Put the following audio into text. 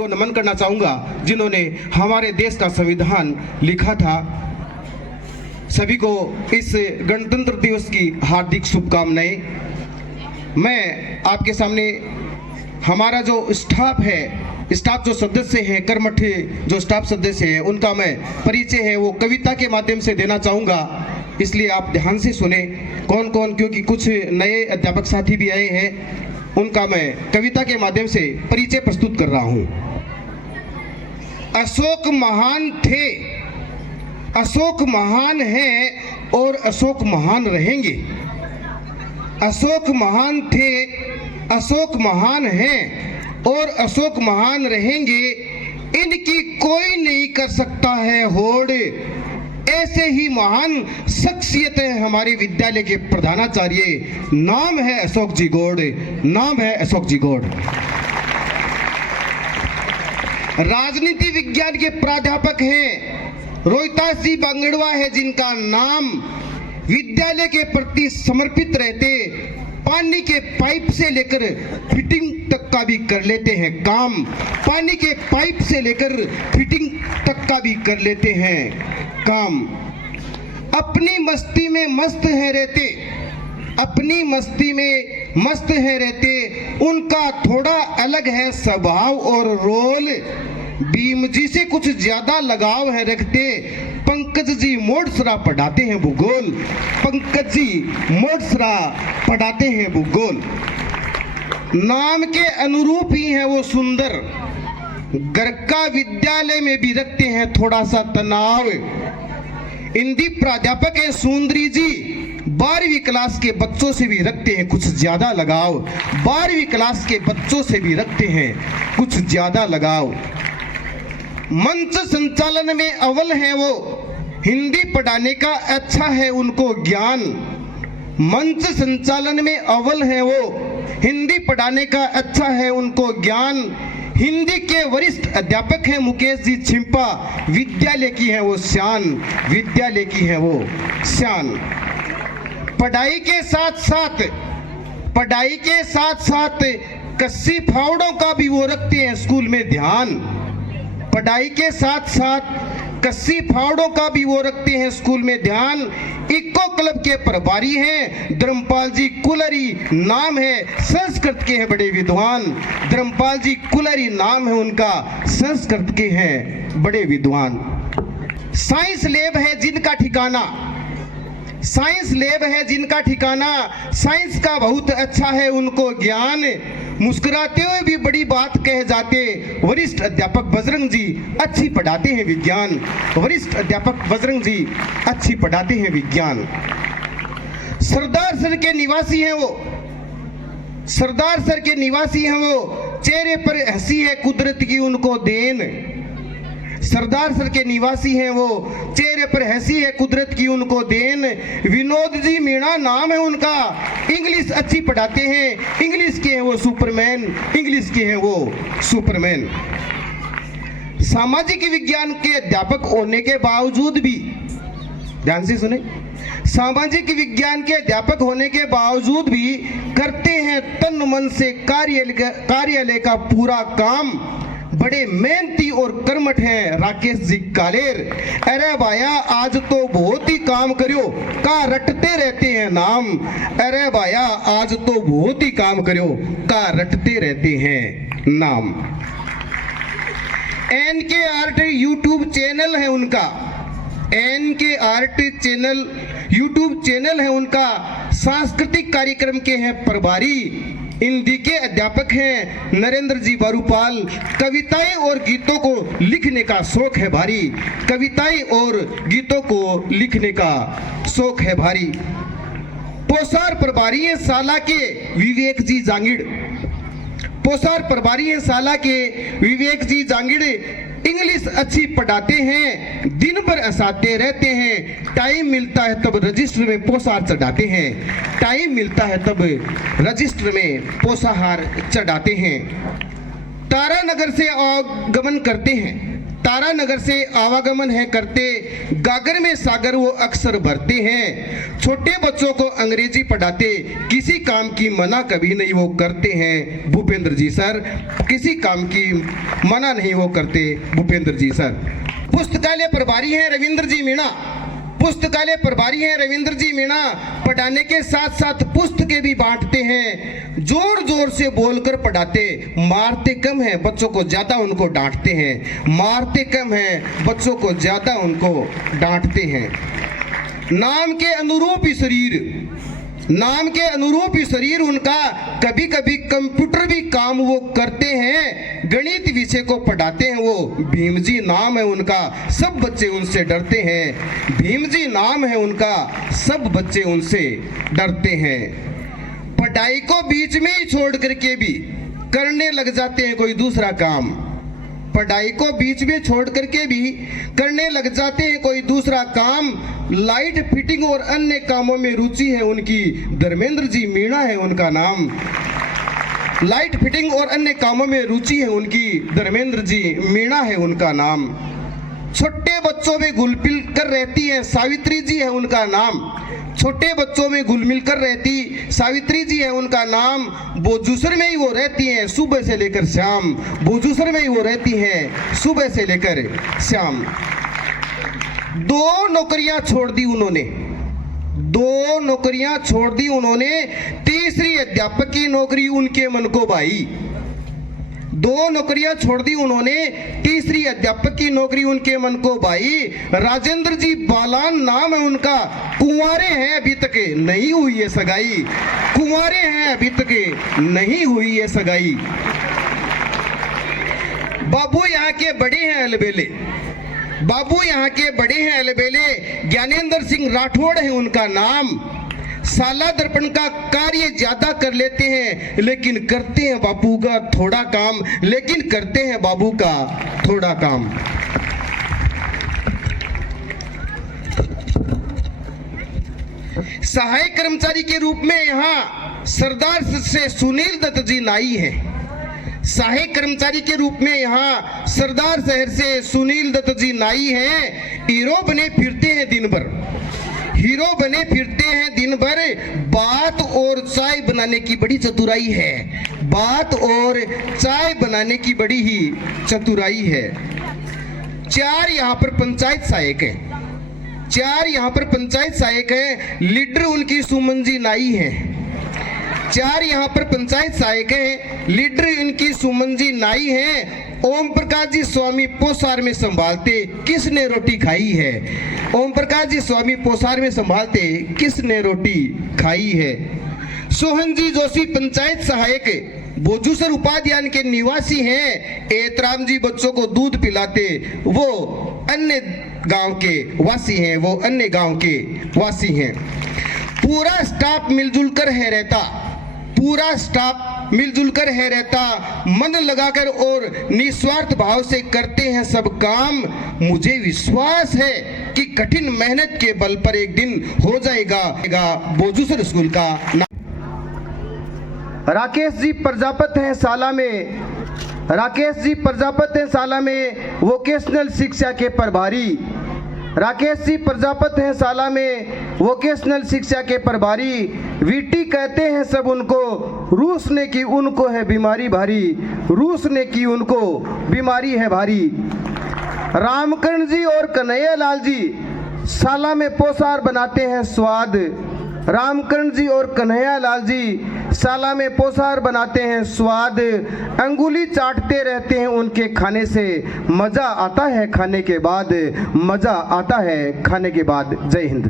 को नमन करना चाहूंगा जिन्होंने हमारे देश का संविधान लिखा था। सभी को इस गणतंत्र दिवस की हार्दिक शुभकामनाएं। मैं आपके सामने हमारा जो स्टाफ है, स्टाफ जो सदस्य हैं, कर्मठ जो स्टाफ सदस्य हैं, उनका मैं परिचय है वो कविता के माध्यम से देना चाहूँगा, इसलिए आप ध्यान से सुने कौन कौन, क्योंकि कुछ नए अध्यापक साथी भी आए हैं, उनका मैं कविता के माध्यम से परिचय प्रस्तुत कर रहा हूँ। अशोक महान थे, अशोक महान हैं और अशोक महान रहेंगे। अशोक महान थे, अशोक महान हैं और अशोक महान रहेंगे। इनकी कोई नहीं कर सकता है होड़। ऐसे ही महान शख्सियत है हमारे विद्यालय के प्रधानाचार्य, नाम है अशोक जी गौड़, नाम है अशोक जी गौड़। राजनीति विज्ञान के प्राध्यापक हैं रोहितास जी बांगड़वा है जिनका नाम। विद्यालय के प्रति समर्पित रहते, पानी के पाइप से लेकर फिटिंग तक का भी कर लेते हैं काम। पानी के पाइप से लेकर फिटिंग तक का भी कर लेते हैं काम। अपनी मस्ती में मस्त है रहते, अपनी मस्ती में मस्त है रहते। उनका थोड़ा अलग है स्वभाव और रोल। भीम जी से कुछ ज्यादा लगाव है रखते। पंकज जी मोडसरा पढ़ाते हैं भूगोल, पंकज जी मोडसरा पढ़ाते हैं भूगोल। नाम के अनुरूप ही है वो सुंदर। घर का विद्यालय में भी रखते हैं थोड़ा सा तनाव। हिंदी प्राध्यापक है सुंदरी जी, 12वीं क्लास के बच्चों से भी रखते हैं कुछ ज्यादा लगाव। 12वीं क्लास के बच्चों से भी रखते हैं कुछ ज्यादा लगाव। मंच संचालन में अव्वल है वो, हिंदी पढ़ाने का अच्छा है उनको ज्ञान। मंच संचालन में अव्वल है वो, हिंदी पढ़ाने का अच्छा है उनको ज्ञान। हिंदी के वरिष्ठ अध्यापक हैं मुकेश जी छिंपा, विद्यालय की है वो शान, विद्यालय की है वो शान। पढ़ाई के साथ साथ कस्सी फावड़ों का भी वो रखते हैं स्कूल में ध्यान। पढ़ाई के साथ साथ कस्सी फावड़ों का भी वो रखते हैं स्कूल में ध्यान। इको क्लब के प्रभारी हैं धर्मपाल जी कुलरी, नाम है, संस्कृत के हैं बड़े विद्वान। धर्मपाल जी कुलरी नाम है उनका, संस्कृत के हैं बड़े विद्वान। साइंस लैब है जिनका ठिकाना, साइंस लैब है जिनका ठिकाना। साइंस का बहुत अच्छा है उनको ज्ञान। मुस्कुराते हुए भी बड़ी बात कह जाते। वरिष्ठ अध्यापक बजरंग जी अच्छी पढ़ाते हैं विज्ञान, वरिष्ठ अध्यापक बजरंग जी अच्छी पढ़ाते हैं विज्ञान। सरदार सर के निवासी हैं वो, सरदार सर के निवासी हैं वो। चेहरे पर हंसी है कुदरत की उनको देन। सरदार सर के निवासी हैं वो, चेहरे पर हंसी है कुदरत की उनको देन। विनोद जी मीणा नाम है उनका, इंग्लिश अच्छी पढ़ाते हैं। इंग्लिश के हैं वो सुपरमैन, इंग्लिश के हैं वो सुपरमैन। सामाजिक विज्ञान के अध्यापक होने के बावजूद भी, ध्यान से सुने, सामाजिक विज्ञान के अध्यापक होने के बावजूद भी करते हैं तन मन से कार्यालय का पूरा काम। बड़े मेहनती और कर्मठ हैं राकेश जी कालेर। अरे भाया आज तो बहुत ही काम करियो, का रटते रहते हैं नाम। अरे भाया आज तो बहुत ही काम करियो, का रटते रहते हैं नाम। एनके आर्ट यूट्यूब चैनल है उनका, NK art channel YouTube channel है उनका। सांस्कृतिक कार्यक्रम के हैं प्रभारी। हिंदी के अध्यापक हैं नरेंद्र जी बारूपाल। कविताएं और गीतों को लिखने का शौक है भारी, कविताएं और गीतों को लिखने का शौक है भारी। पोसार प्रभारी हैं साला के विवेक जी जांगिड़, पोसार प्रभारी हैं साला के विवेक जी जांगिड़। इंग्लिश अच्छी पढ़ाते हैं, दिन भर हंसाते रहते हैं। टाइम मिलता है तब रजिस्टर में पोसार चढ़ाते हैं, टाइम मिलता है तब रजिस्टर में पोसाहार चढ़ाते हैं। तारानगर से आगमन करते हैं, तारानगर से आवागमन है करते, गागर में सागर वो अक्सर भरते हैं। छोटे बच्चों को अंग्रेजी पढ़ाते, किसी काम की मना कभी नहीं वो करते हैं। भूपेंद्र जी सर, किसी काम की मना नहीं वो करते भूपेंद्र जी सर। पुस्तकालय प्रभारी हैं रविंद्र जी मीणा, पुस्तकालय प्रभारी हैं रविंद्र जी मीणा। पढ़ाने के साथ साथ पुस्तकें भी बांटते हैं, जोर जोर से बोलकर पढ़ाते, मारते कम है बच्चों को ज्यादा उनको डांटते हैं, मारते कम है बच्चों को ज्यादा उनको डांटते हैं। नाम के अनुरूप ही शरीर, नाम के अनुरूप ही शरीर उनका, कभी कभी कंप्यूटर भी काम वो करते हैं, गणित विषय को पढ़ाते हैं वो। भीम जी नाम है उनका, सब बच्चे उनसे डरते हैं। भीम जी नाम है उनका, सब बच्चे उनसे डरते हैं। पढ़ाई को बीच में ही छोड़ करके भी करने लग जाते हैं कोई दूसरा काम, पढ़ाई को बीच में छोड़ करके भी करने लग जाते हैं कोई दूसरा काम। लाइट फिटिंग और अन्य कामों में रुचि है उनकी, धर्मेंद्र जी मीणा है उनका नाम। लाइट फिटिंग और अन्य कामों में रुचि है उनकी, धर्मेंद्र जी मीणा है उनका नाम। छोटे बच्चों में घुल मिल कर रहती है, सावित्री जी है उनका नाम। छोटे बच्चों में घुल मिल कर रहती सावित्री जी है उनका नाम। बोजूसर में ही वो रहती हैं सुबह से लेकर शाम, बोजूसर में ही वो रहती हैं सुबह से लेकर शाम। 2 नौकरियां छोड़ दी उन्होंने, 2 नौकरियां छोड़ दी उन्होंने, तीसरी अध्यापक की नौकरी उनके मन को भाई। 2 नौकरियां छोड़ दी उन्होंने, तीसरी अध्यापक की नौकरी उनके मन को भाई। राजेंद्र जी बालान नाम है उनका, कुंवारे हैं अभी तक नहीं हुई है सगाई, कुंवारे हैं अभी तक नहीं हुई है सगाई। बाबू यहाँ के बड़े हैं अलबेले, बाबू यहाँ के बड़े हैं अलबेले। ज्ञानेंद्र सिंह राठौड़ है उनका नाम। साला दर्पण का कार्य ज्यादा कर लेते हैं, लेकिन करते हैं बापू का थोड़ा काम, लेकिन करते हैं बाबू का थोड़ा काम। सहायक कर्मचारी के रूप में यहाँ सरदार से सुनील दत्त जी नाई है। सहायक कर्मचारी के रूप में यहाँ सरदार शहर से सुनील दत्त जी नाई हैं। हीरो बने फिरते हैं दिन भर, हीरो बने फिरते हैं दिन भर। बात और चाय बनाने की बड़ी चतुराई है, बात और चाय बनाने की बड़ी ही चतुराई है। 4 यहाँ पर पंचायत सहायक है, 4 यहाँ पर पंचायत सहायक है। लीडर उनकी सुमन जी नाई है। 4 यहाँ पर पंचायत सहायक है, लीडर इनकी सुमन जी नाई है। ओम प्रकाश जी स्वामी पोसार में संभालते, किसने रोटी खाई है। ओम प्रकाश जी स्वामी पोसार में संभालते, किसने रोटी खाई है। सोहन जी जोशी पंचायत सहायक बोजूसर उपाध्याय के निवासी हैं। एतराम जी बच्चों को दूध पिलाते, वो अन्य गांव के वासी हैं, वो अन्य गांव के वासी हैं। पूरा स्टाफ मिलजुल कर है रहता, पूरा स्टाफ मिलजुल कर है रहता, मन लगाकर और निस्वार्थ भाव से करते हैं सब काम। मुझे विश्वास है कि कठिन मेहनत के बल पर एक दिन हो जाएगा बोजूसर स्कूल का नाम। राकेश जी प्रजापत हैं साला में, राकेश जी प्रजापत हैं साला में वोकेशनल शिक्षा के प्रभारी। राकेश जी प्रजापत हैं साला में वोकेशनल शिक्षा के प्रभारी। वीटी कहते हैं सब उनको, रूस ने की उनको है बीमारी भारी, रूस ने की उनको बीमारी है भारी। रामकरण जी और कन्हैया लाल जी साला में पोसार बनाते हैं स्वाद। रामकरण जी और कन्हैया लाल जी साला में पोसार बनाते हैं स्वाद। अंगुली चाटते रहते हैं उनके खाने से, मजा आता है खाने के बाद, मजा आता है खाने के बाद। जय हिंद।